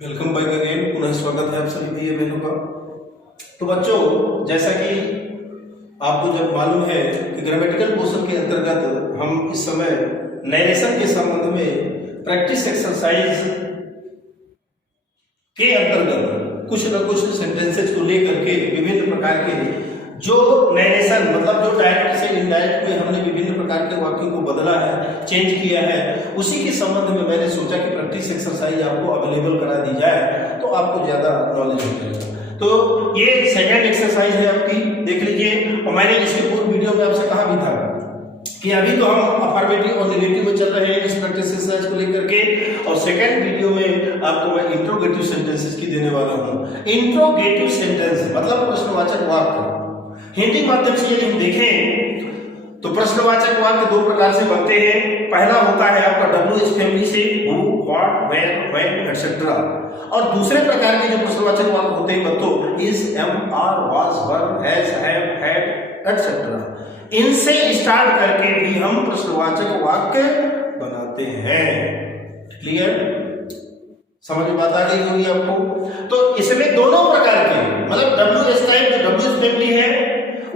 Welcome back again. पुनः स्वागत है आप सभी भैया बहनों का। तो बच्चों, जैसा कि आपको जब मालूम है कि ग्रामेटिकल पोर्शन के अंतर्गत हम इस समय नरेशन के संबंध में प्रैक्टिस एक्सरसाइज के अंतर्गत कुछ न कुछ सेंटेंसेज को लेकर के विभिन्न प्रकार के जो नरेशन मतलब जो डायरेक्ट से इनडायरेक्ट में हमने विभिन्न प्रकार के वाक्यों को बदला है, चेंज किया है, उसी के संबंध में मैंने सोचा कि प्रैक्टिस एक्सरसाइज आपको अवेलेबल करा दी जाए तो आपको ज्यादा नॉलेज हो जाएगा। तो ये सेकंड एक्सरसाइज है आपकी, देख लीजिए। और मैंने इसके पूर्व वीडियो में आपसे कहा भी था कि अभी तो हम अफर्मेटिव और नेगेटिव में चल रहे हैं इस प्रैक्टिस एक्सरसाइज को लेकर के, और सेकंड वीडियो में आपको मैं इंट्रोगेटिव सेंटेंसेस की देने वाला हूं। इंट्रोगेटिव सेंटेंस मतलब प्रश्नवाचक वाक्य। हिंदी माध्यम से यदि हम देखें तो प्रश्नवाचक वाक्य दो प्रकार से बनते हैं। पहला होता है आपका WH फैमिली से who, what, where, when etcetera, और दूसरे प्रकार के जो प्रश्नवाचक वाक्य होते हैं बच्चों is, am, are, was, were, has, have, had etcetera. इनसे स्टार्ट करके भी हम प्रश्नवाचक वाक्य बनाते हैं। क्लियर? समझ में बात आ गई होगी आपको। तो इसमें दोनों प्रकार के मतलब WH टाइप जो WH फैमिली है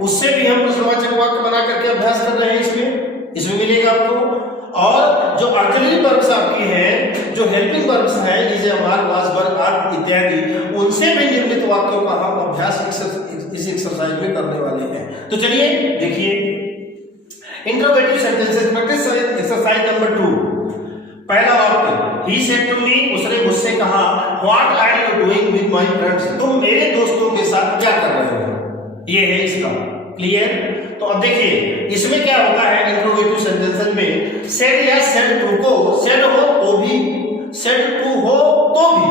उससे भी हम प्रश्नवाचक वाक्य बना करके अभ्यास कर रहे हैं। इसमें मिलेगा आपको। और जो ऑक्सिलरी वर्ब्स आपकी हैं, जो हेल्पिंग वर्ब्स हैं जैसे आर, वाज, वर, आर इत्यादि, उनसे भी निर्मित वाक्यों का हम अभ्यास इस एक्सरसाइज में करने वाले हैं। तो चलिए देखिए, interrogative sentences practice exercise number 2। पहला वाक्य, ही सेड टू मी, उसने मुझसे कहा, what are you doing with my friends, तुम मेरे दोस्तों के साथ क्या कर रहे हो। ये है इसका। क्लियर? तो अब देखिए इसमें क्या होता है इंट्रोगेटिव सेंटेंसेस में, सेड या सेड टू को, सेड हो तो भी, सेड टू हो तो भी,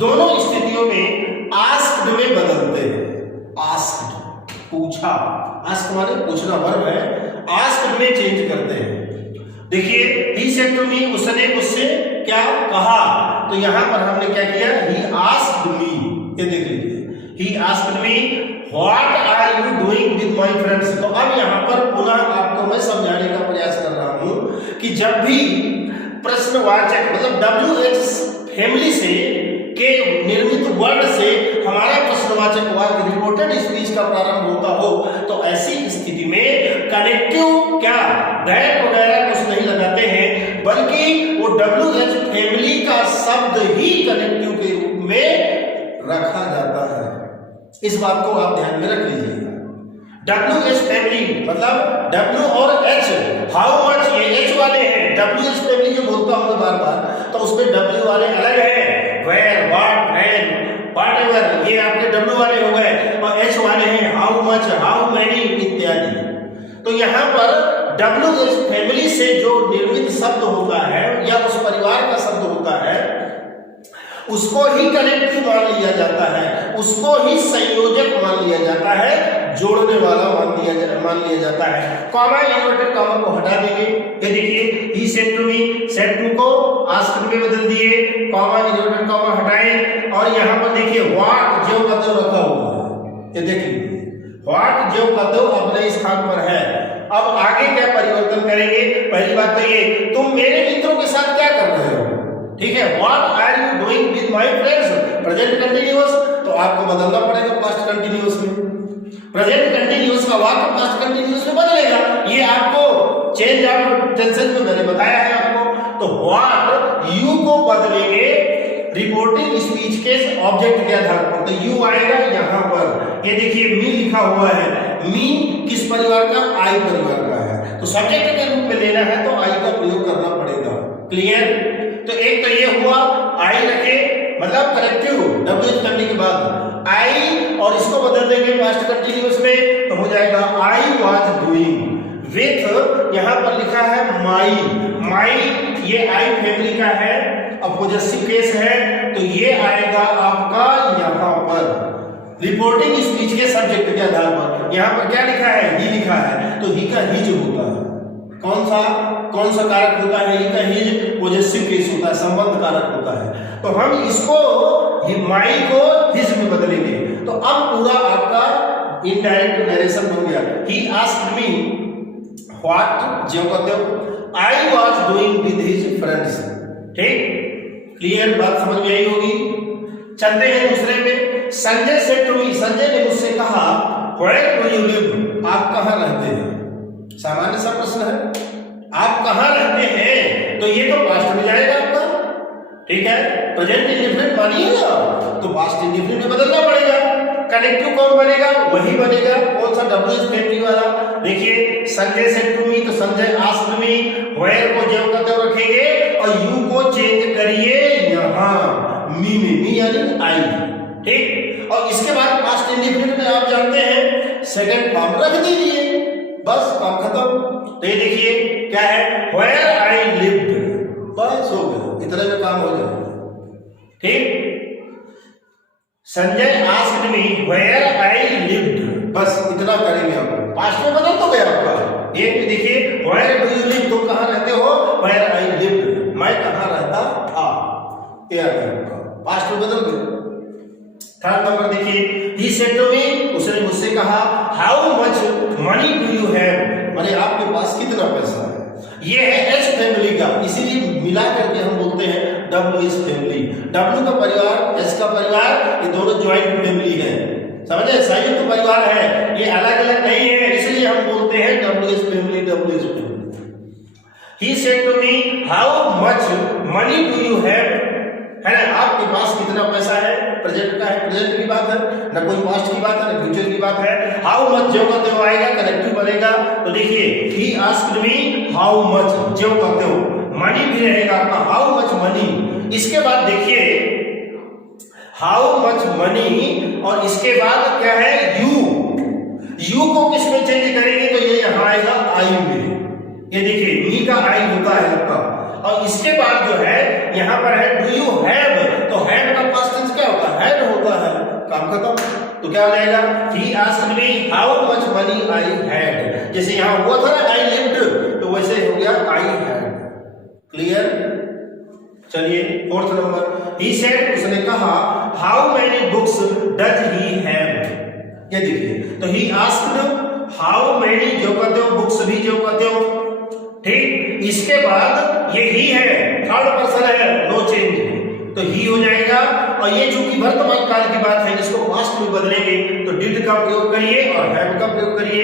दोनों स्थितियों में आस्क्ड में बदलते हैं। आस्क्ड पूछा, आस्क माने पूछना वर्ब है, आस्क्ड में चेंज करते हैं। देखिए ही सेड टू मी, उसने मुझसे क्या कहा, तो यहां पर हमने क्या किया, ही आस्क्ड मी। ये देख लीजिए, he asked me what are you doing with my friends. तो अब यहां पर पुनः आपको मैं समझाने का प्रयास कर रहा हूं कि जब भी प्रश्नवाचक मतलब WH फैमिली से के निर्मित वर्ड से हमारा प्रश्नवाचक वाक्य रिपोर्टेड स्पीच का प्रारंभ होता हो तो ऐसी स्थिति में कनेक्टिव क्या दैट वगैरह कुछ नहीं लगाते हैं, बल्कि वो WH फैमिली का शब्द ही कनेक्टिव के रूप में रखा जाता है। इस बात को आप ध्यान में रख लीजिएगा। WH फैमिली मतलब W और H, हाउ मच, ये H वाले हैं। WH फैमिली जो बोलता हूं मैं बार बार, तो उसमें W वाले अलग है, वेयर, व्हाट, व्हेन, व्हाटएवर, ये आपके W वाले हो गए, और H वाले हैं हाउ मच, हाउ मेनी इत्यादि। तो यहां पर WH फैमिली से जो निर्मित शब्द होता है या उस परिवार का शब्द होता है उसको ही कनेक्टिव मान लिया जाता है, उसको ही संयोजक मान लिया जाता है, जोड़ने वाला मान लिया जाता है। कॉमा इन्वर्टेड कॉमा को हटा देंगे। ये देखिए he said to me, said to को आस्क्ड में बदल दिए, कॉमा इन्वर्टेड कॉमा हटाए, और यहां पर देखिए व्हाट जो का तो रखा हुआ है। ये देखिए व्हाट जो का तो अपने स्थान पर है। अब आगे क्या परिवर्तन करेंगे, पहली बात तो ये, तुम मेरे मित्रों के साथ क्या कर रहे हो, ठीक है। What are you doing with my friends, present continuous, तो आपको बदलना पड़ेगा पास्ट कंटीन्यूअस में। प्रेजेंट कंटीन्यूअस का वाक्य पास्ट कंटीन्यूअस में बदलेगा, ये आपको चेंज ऑफ टेंसेस में मैंने बताया है आपको। तो व्हाट यू को बदलेंगे रिपोर्टिंग स्पीच के ऑब्जेक्ट के आधार पर, तो यू आएगा यहां पर। ये देखिए मी लिखा हुआ है, मी किस परिवार का, आई परिवार का है, तो सब्जेक्ट के रूप में लेना है तो आई का प्रयोग करना पड़ेगा। क्लियर? तो एक तो ये हुआ आई रखे मतलब करेक्टिव WH फैमिली के बाद आई, और इसको बदल देंगे पास्ट कंटीन्यूअस में तो हो जाएगा आई वाज डूइंग विथ, यहां पर लिखा है माई, माई ये आई फैमिली का है, अब पॉजेसिव केस है तो ये आएगा आपका यहां पर रिपोर्टिंग स्पीच के सब्जेक्ट के आधार पर। यहां पर क्या लिखा है, ही लिखा है, तो ही का हिज होता है। कौन सा कारक होता है, ही का हिज पॉजेसिव केस होता है, संबंध कारक होता है। तो हम इसको माई को हिज में बदलेंगे, तो अब पूरा आपका इनडायरेक्ट नरेशन बन गया। ही आस्क्ड मी व्हाट जो कहते हो I was doing with his friends. ठीक, क्लियर बात समझ में आई होगी। चलते हैं दूसरे में। संजय से टू मी, संजय ने मुझसे कहा वेयर डू यू लिव, आप कहाँ रहते हैं। सामान्य सा प्रश्न है, आप कहाँ रहते हैं, तो ये तो पास्ट में जाएगा आपका, ठीक है। प्रेजेंट इंडेफिनिट मानिएगा तो पास्ट इंडेफिनिट में बदलना पड़ेगा। कनेक्टिव कौन बनेगा, वही बनेगा। कौन सा, WH फैमिली वाला। देखिए संजय से टू मी, तो संजय आस्क्ड मी, वेयर को जब का तब रखेंगे और यू को चेंज करिए यहाँ मी में, मी यानी आई, ठीक। और इसके बाद पास्ट इंडेफिनिट में आप जानते हैं सेकंड फॉर्म रख दीजिए, बस काम खत्म। तो ये देखिए क्या है, वेयर आई लिव्ड, बस हो गया, इतना में काम हो जाएगा, ठीक। Sanjay asked me where I lived, बस इतना करेंगे आप। पास्ट में बदल तो गया आपका। एक भी देखिए वेयर डू यू लिव, तुम कहाँ रहते हो, वेयर आई लिव्ड, मैं कहाँ रहता था, ये आ गया आपका, पास्ट में बदल गया। थर्ड नंबर देखिए, ही सेड टू मी, उसने मुझसे कहा how much money do you have, माने आपके पास कितना पैसा है। ये है एच फैमिली का, इसीलिए मिला करके हम बोलते हैं WH फैमिली। W का परिवार, S का परिवार, ये दोनों ज्वाइंट फैमिली है, समझे, संयुक्त तो परिवार है, ये अलग अलग नहीं है, इसलिए हम बोलते हैं WH family, WH family. He said to me how much money do you have, है ना, आपके पास कितना पैसा है, प्रेजेंट का है, प्रेजेंट की बात है ना, कोई पास्ट की बात है ना फ्यूचर की बात है। हाउ मच जो कहते हो आएगा, कनेक्टिव बनेगा। तो देखिए ही आस्क्ड मी हाउ मच, जो कहते हो मनी भी रहेगा आपका, हाउ मच मनी। इसके बाद देखिए हाउ मच मनी, और इसके बाद क्या है यू को किस में चेंज करेंगे, तो ये यहां आएगा आई में। ये देखिए मी का आई होता है आपका, और इसके बाद जो है यहां पर है डू यू हैव, तो हैव का पास्ट टेंस क्या होता है, हैड होता है, काम खत्म। तो क्या हो जाएगा, he asked me how much money I had, जैसे यहां हुआ था ना आई लिव्ड, तो वैसे हो गया आई हैड। क्लियर। चलिए फोर्थ नंबर, ही सेड, उसने कहा how many books does he have, ये देखिए, तो ही आस्क्ड हाउ मेनी जो कहते हो, बुक्स भी जो कहते हो, ठीक। इसके बाद ये ही है, थर्ड पर्सन है, नो चेंज, तो ही हो जाएगा। और ये चूंकि वर्तमान काल की बात है, इसको पास्ट में बदलेंगे, तो डिड का प्रयोग करिए और हैव का प्रयोग करिए।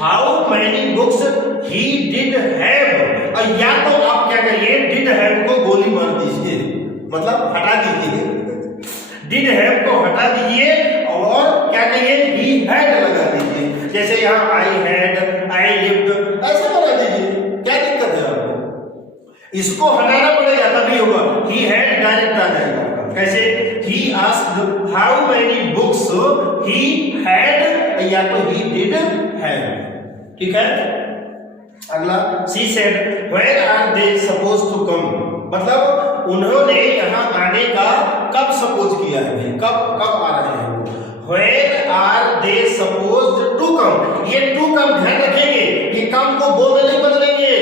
How many books he did have, और या तो आप क्या करिए, डिड हैव को गोली मार दीजिए, मतलब हटा दीजिए, डिड हैव को हटा दीजिए और क्या करिए, ही हैड लगा दीजिए। जैसे यहाँ आई हैड, आई लिव्ड, ऐसा बना दीजिए, क्या दिक्कत है आपको, इसको हटाना पड़ेगा तभी होगा। ही हैड डायरेक्ट आ जाएगा, कैसे, he asked how many books he had, या तो ही डिड हैव, ठीक है। अगला, she said where are they suppose to come, मतलब उन्होंने यहाँ आने का कब सपोज किया है, कब आ रहे हैं। Where are they suppose to come, ये टू कम ध्यान रखेंगे, ये कम को वो में नहीं बदलेंगे,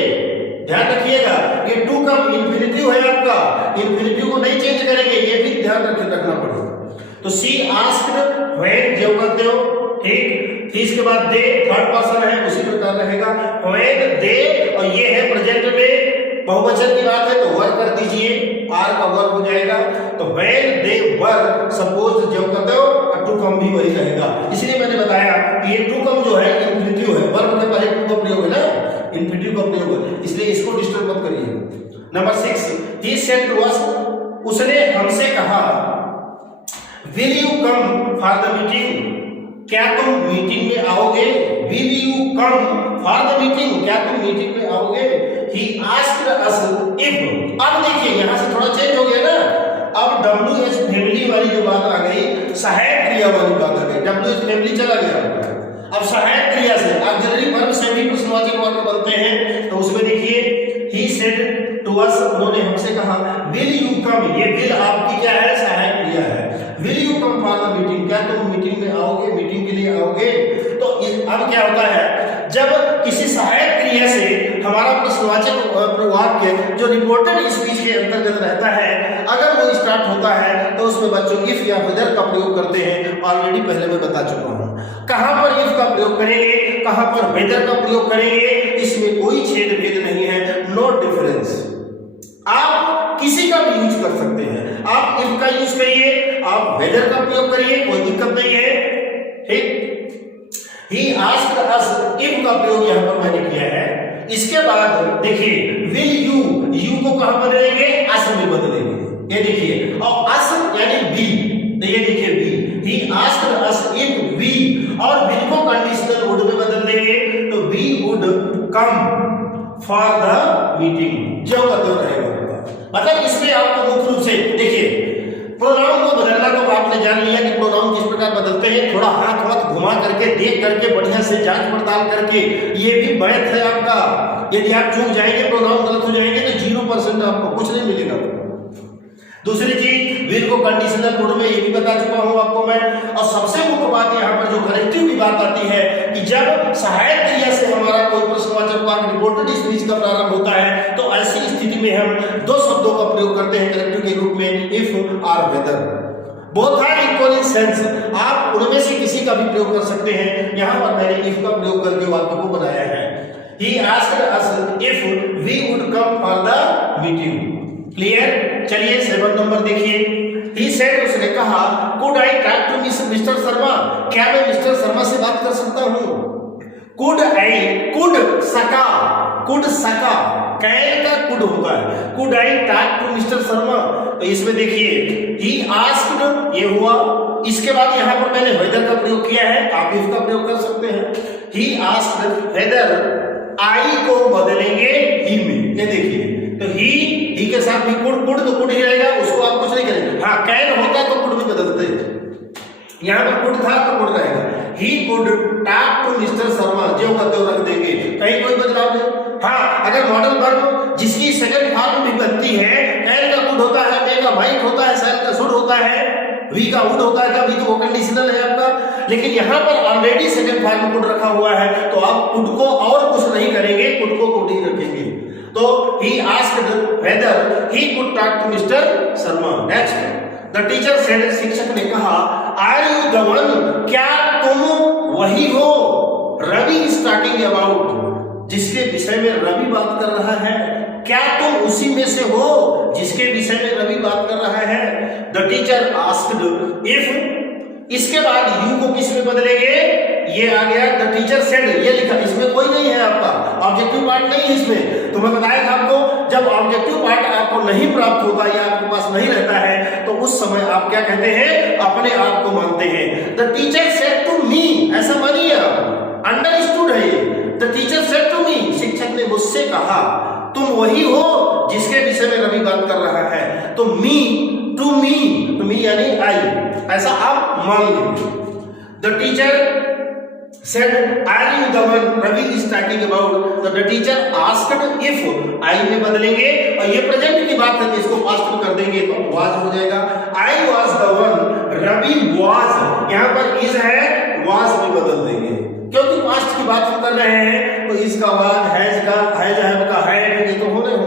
ध्यान रखिएगा, ये टू कम इंफिनिटिव है आपका, इंफिनिटिव को नहीं चेंज करेंगे, ये भी ध्यान रखना पड़ेगा। तो सी आस्क्ड व्हेन जो करते हो, ठीक। इसके बाद दे थर्ड पर्सन है, उसी प्रकार रहेगा व्हेन दे, और ये है प्रेजेंट में बहुवचन की बात है, तो वर कर दीजिए, आर का वर हो जाएगा। तो व्हेन दे वर सपोज जो करते हो, टू कम भी वही रहेगा। इसलिए मैंने बताया कि ये टू कम जो है इंफिनिटिव है, वर्ब के पहले टू का प्रयोग है ना, इंफिनिटिव का प्रयोग है, इसलिए इसको डिस्टर्ब मत करिए। Number 6, he said to us, उसने हमसे कहा will you come for the meeting, क्या तुम मीटिंग में आओगे, will you come for the meeting, क्या तुम मीटिंग में आओगे। he asked us if, अब देखिए यहां से थोड़ा चेंज हो गया ना, अब WH फैमिली वाली जो बात आ गई, सहायक क्रिया वाली बात आ गई, WH फैमिली चला गया। अब सहायक क्रिया से ऑक्सिलरी वर्ब से भी प्रश्नवाचक वाक्य बनते हैं, तो उसमें देखिए he said to us, उन्होंने हमसे कहा will you come, ये will आपकी क्या है, सहायक क्रिया है। will you come for the meeting, क्या तुम मीटिंग में आओगे, मीटिंग के लिए आओगे। तो अब क्या होता है, जब किसी सहायक क्रिया से हमारा प्रश्नवाचक वाक्य जो रिपोर्टेड स्पीच के अंतर्गत रहता है, अगर वो स्टार्ट होता है तो उसमें बच्चों इफ या वेदर का प्रयोग करते हैं। ऑलरेडी पहले मैं बता चुका हूं कहां पर इफ का प्रयोग करेंगे, कहां पर वेदर का प्रयोग करेंगे, इसमें कोई छेद भेद नहीं है, नो डिफरेंस। आप किसी का भी यूज कर सकते हैं। आप इफ का यूज करिए, आप वेदर का प्रयोग करिए, कोई दिक्कत नहीं है, ठीक। ही आस्क्ड अस, इफ का प्रयोग यहां पर मैंने किया है। इसके बाद देखिए विल यू को कहां बदलेंगे, अस में बदलेंगे, ये देखिए, और अस यानी बी, तो ये देखिए be, he asked us if we, और विल को कंडीशनल वुड में बदल देंगे, तो we would come for the meeting, जो मतलब रहेगा। मतलब इसमें आपको मुख्य रूप से देखिए प्रोनाउन को बदलना तो आपने जान लिया कि प्रोनाउन किस प्रकार बदलते हैं, थोड़ा हाथ घुमा करके देख करके बढ़िया से जांच पड़ताल करके, ये भी मैथ है आपका। यदि आप चूक जाएंगे, प्रोनाउन गलत हो जाएंगे तो 0% आपको कुछ नहीं मिलेगा। दूसरी चीज विल को कंडीशनल मोड में, ये भी बता चुका हूं आपको मैं। और सबसे मुख्य बात यहाँ पर जो करेक्टिव की बात आती है कि जब सहायक क्रिया से हमारा कोई प्रश्नवाचक वाक्य रिपोर्टेड स्पीच का प्रारंभ होता है, तो ऐसी स्थिति में हम दो शब्दों का प्रयोग करते हैं करेक्टिव के रूप में, इफ और whether. Both are equal in sense, आप उनमें से किसी का भी प्रयोग कर सकते हैं। यहाँ पर मैंने इफ का प्रयोग करके वाक्य को बनाया है। He asked us if we would come for the meeting. Clear? चलिए 7 नंबर देखिए। He said, उसने कहा, could I talk to Mr. Sharma? क्या मैं मिस्टर शर्मा से बात कर सकता हूँ? Could सका, कैन का could होता है। Could I talk to Mr. Sharma? तो इसमें देखिए he asked, ये हुआ। इसके बाद यहाँ पर मैंने whether का प्रयोग किया है, आप if का प्रयोग कर सकते हैं। He asked whether, I को बदलेंगे ही में, ये देखिए, तो ही के साथ भी कुड तो कुड ही रहेगा, उसको आप कुछ नहीं करेंगे। हाँ, कैन होता तो कुड भी बदलते हैं, यहाँ पर कुड था तो कुड रहेगा। He could talk to mister Sharma, जो का त्यों रख देंगे, कहीं कोई बदलाव नहीं। हाँ, अगर मॉडल वर्ब जिसकी सेकंड फॉर्म भी बनती है, कैन का कुड होता है, मे का माइट होता है, सेल का शुड होता है, वी का वुड होता है, अभी तो वो कंडीशनल है आपका। लेकिन यहाँ पर ऑलरेडी सेकंड फॉर्म में कुड रखा हुआ है, तो आप कुड को और कुछ नहीं करेंगे, कुड को कुड ही रखेंगे। तो he asked whether he could talk to mister Sharma. Next, the teacher said, शिक्षक ने कहा, आर यू द वन, क्या तुम वही हो, रवि इज टॉकिंग अबाउट, जिसके विषय में रवि बात कर रहा है, क्या तुम उसी में से हो जिसके विषय में रवि बात कर रहा है। द टीचर आस्क्ड इफ, इसके बाद यू को किस में बदलेंगे, ये आ गया द टीचर सेड, ये लिखा, इसमें कोई नहीं है आपका, ऑब्जेक्टिव पार्ट नहीं है इसमें। तो मैं बताया था आपको, जब ऑब्जेक्टिव पार्ट आपको नहीं प्राप्त होता या आपके पास नहीं रहता है, तो उस समय आप क्या कहते हैं, अपने आप को मानते हैं। The teacher said to me, ऐसा मानिए आप, अंडरस्टूड है ये। The teacher said to me, शिक्षक ने मुझसे कहा, तुम वही हो जिसके विषय में रवि बात कर रहा है। तो मी, टू मी यानी आई, ऐसा आप मान लीजिए। The teacher said, are you the one Ravi is talking about? So the teacher asked if, I में बदलेंगे, और ये प्रेजेंट की बात है, इसको पास्ट में कर देंगे तो was हो जाएगा। I was the one, Ravi was, यहाँ पर is है, was में बदल देंगे, क्योंकि पास्ट की बात हम कर रहे हैं, तो इसका was, has का, has का had, ये तो होना है।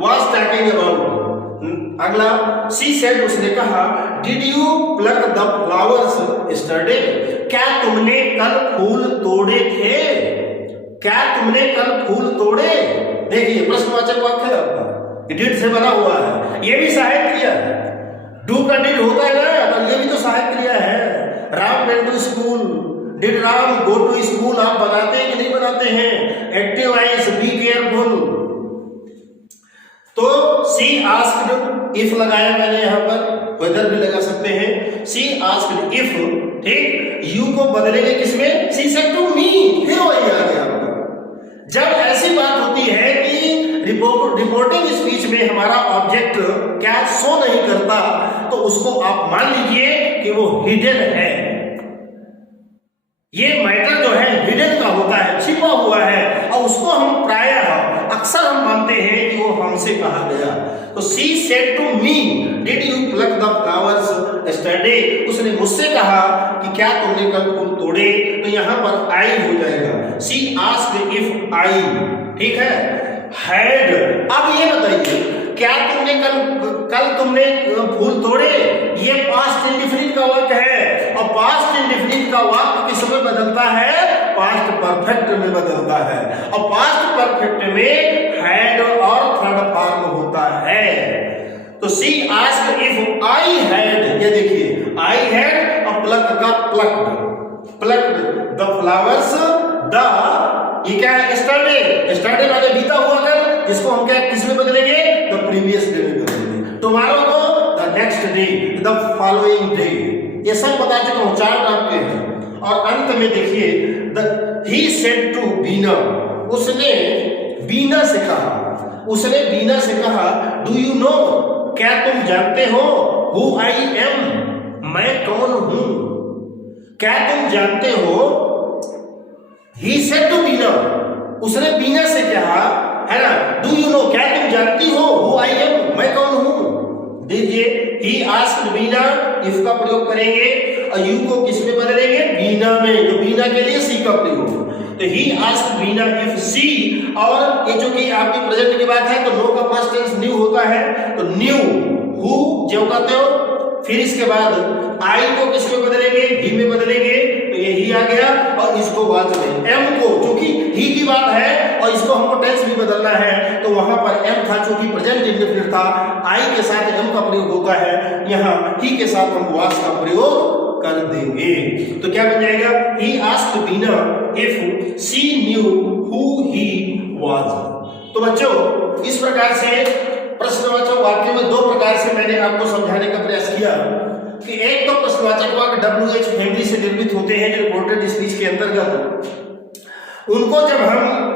Was talking about। अगला, she said, उसने कहा, did you pluck the flowers yesterday? क्या तुमने कल फूल तोड़े थे? क्या तुमने कल फूल तोड़े? देखिए प्रश्नवाचक वाक्य है आपका, डिड से बना हुआ है, ये भी सहायक क्रिया है। डू का डिड होता है ना, तो ये भी तो सहायक क्रिया है। Ram went to school, did Ram go to school, आप बनाते हैं कि नहीं बनाते हैं? Active wise, be careful. तो सी आस्क्ड, इफ लगाया मैंने यहाँ पर, वेदर भी लगा सकते हैं। सी आस्क्ड इफ, ठीक, यू को बदलेंगे किसमें, सी सेड टू मी, फिर वही आ गया आपका। जब ऐसी बात होती है कि रिपोर्टिंग स्पीच में हमारा ऑब्जेक्ट क्या शो नहीं करता, तो उसको आप मान लीजिए कि वो हिडन है। ये मैटर जो है हिडन का होता है, छिपा हुआ है, और उसको हम प्रायः अक्सर हम मानते हैं कि वो हमसे कहा गया। तो she said to me, did you pluck the flowers yesterday, उसने मुझसे कहा कि क्या तुमने कल फूल तोड़े, तो यहाँ पर आई हो जाएगा। सी आस्क्ड इफ आई, ठीक है। हैड, अब ये बताइए, क्या तुमने कल तुमने फूल तोड़े, ये पास्ट इंडेफिनिट का वाक्य है, और पास्ट इंडेफिनिट का वाक्य किस में बदलता है, पास्ट परफेक्ट में बदलता है, और पास्ट परफेक्ट में हैड और थर्ड फॉर्म होता है। तो she asked if I had, ये देखिए आई हैड अ प्लक का प्लक्ड द फ्लावर्स द, ये क्या है, स्टरडे वाले बीता हुआ कल, जिसको हम क्या किस में बदलेंगे, द प्रीवियस डे में बदलेंगे, टुमारो को the next day, the following day. ये सब बता चुका हूं, 4 आपके हैं। और अंत में देखिए द ही सेड टू बीना, उसने बीना से कहा डू यू नो, क्या तुम जानते हो, हु आई एम, मैं कौन हूं, क्या तुम जानते हो। ही सेड टू बीना, उसने बीना से कहा, है ना, डू यू नो, क्या तुम जानती हो, हु आई एम, मैं कौन हूं। देखिए ही आस्क्ड बीना, इफ का प्रयोग करेंगे और यू को किस में बदलेंगे, बीना में, तो बीना के लिए सी का प्रयोग। तो ही आस्क्ड बीना इफ सी, और ये जो कि आपकी प्रेजेंट की बात है तो नो का पास्ट टेंस न्यू होता है, तो न्यू, हु जो कहते हो, फिर इसके बाद आई को किस में बदलेंगे, ही में बदलेंगे, तो ये ही आ गया, और इसको बाद में एम को, क्योंकि ही की बात है और इसको हमको टेंस भी बदलना है, तो वहां पर एम था, चूंकि प्रेजेंट इंडेफिनिट था, आई के साथ एम का प्रयोग होता है, यहाँ ही के साथ हम वाज का प्रयोग कर देंगे। तो क्या बन जाएगा, he asked Beena if she knew who he was. तो बच्चों इस प्रकार से प्रश्नवाचक वाक्य में 2 प्रकार से मैंने आपको समझाने का प्रयास किया कि एक तो प्रश्नवाचक वाक्य WH फैमिली से निर्मित होते हैं जो रिपोर्टेड स्पीच के अंतर्गत, उनको जब हम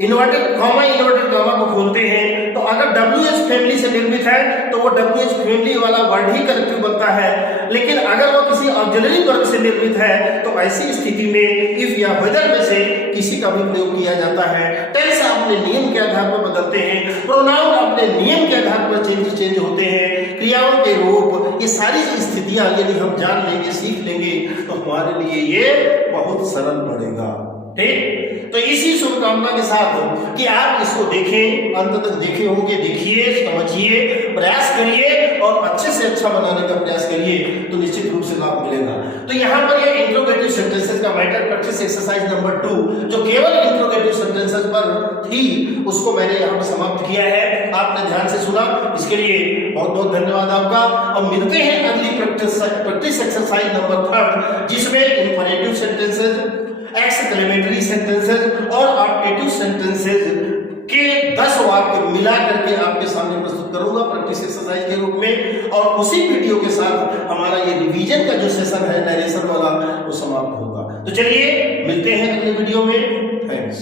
इन्वर्टेड कॉमा को खोलते हैं तो अगर WH फैमिली से निर्मित है तो वो WH फैमिली वाला वर्ड ही करेक्टिव बनता है, लेकिन अगर वो किसी ऑक्सिलरी वर्ब से निर्मित है तो ऐसी स्थिति में इफ या वेदर में से किसी का भी प्रयोग किया जाता है। टेंस अपने नियम के आधार पर बदलते हैं, प्रोनाउन अपने नियम के आधार पर चेंज होते हैं, क्रियाओं के रूप, ये सारी स्थितियां यदि हम जान लेंगे, सीख लेंगे तो हमारे लिए ये बहुत सरल पड़ेगा। ठीक, तो इसी शुभकामना के साथ कि आप इसको देखें, अंत तक देखे होंगे, देखिए, समझिए, प्रयास करिए और अच्छे से अच्छा बनाने का प्रयास करिए तो निश्चित रूप से लाभ मिलेगा। तो यहाँ पर ये इंट्रोगेटिव सेंटेंसेस का मैटर प्रैक्टिस एक्सरसाइज नंबर 2 जो केवल इंट्रोगेटिव सेंटेंसेस पर थी उसको मैंने यहाँ पर समाप्त किया है। आपने ध्यान से सुना, इसके लिए बहुत बहुत धन्यवाद आपका। अब मिलते हैं अगली प्रैक्टिस एक्सरसाइज नंबर 3 जिसमें इंफिनिटिव सेंटेंसेस, एक्सक्लेमेटरी सेंटेंसेस और ऑप्टेटिव सेंटेंसेस के 10 वाक्य मिला करके आपके सामने प्रस्तुत करूंगा प्रैक्टिस एक्सरसाइज के रूप में, और उसी वीडियो के साथ हमारा ये रिवीजन का जो सेशन है नरेशन वाला वो समाप्त होगा। तो चलिए मिलते हैं अगले वीडियो में। थैंक्स।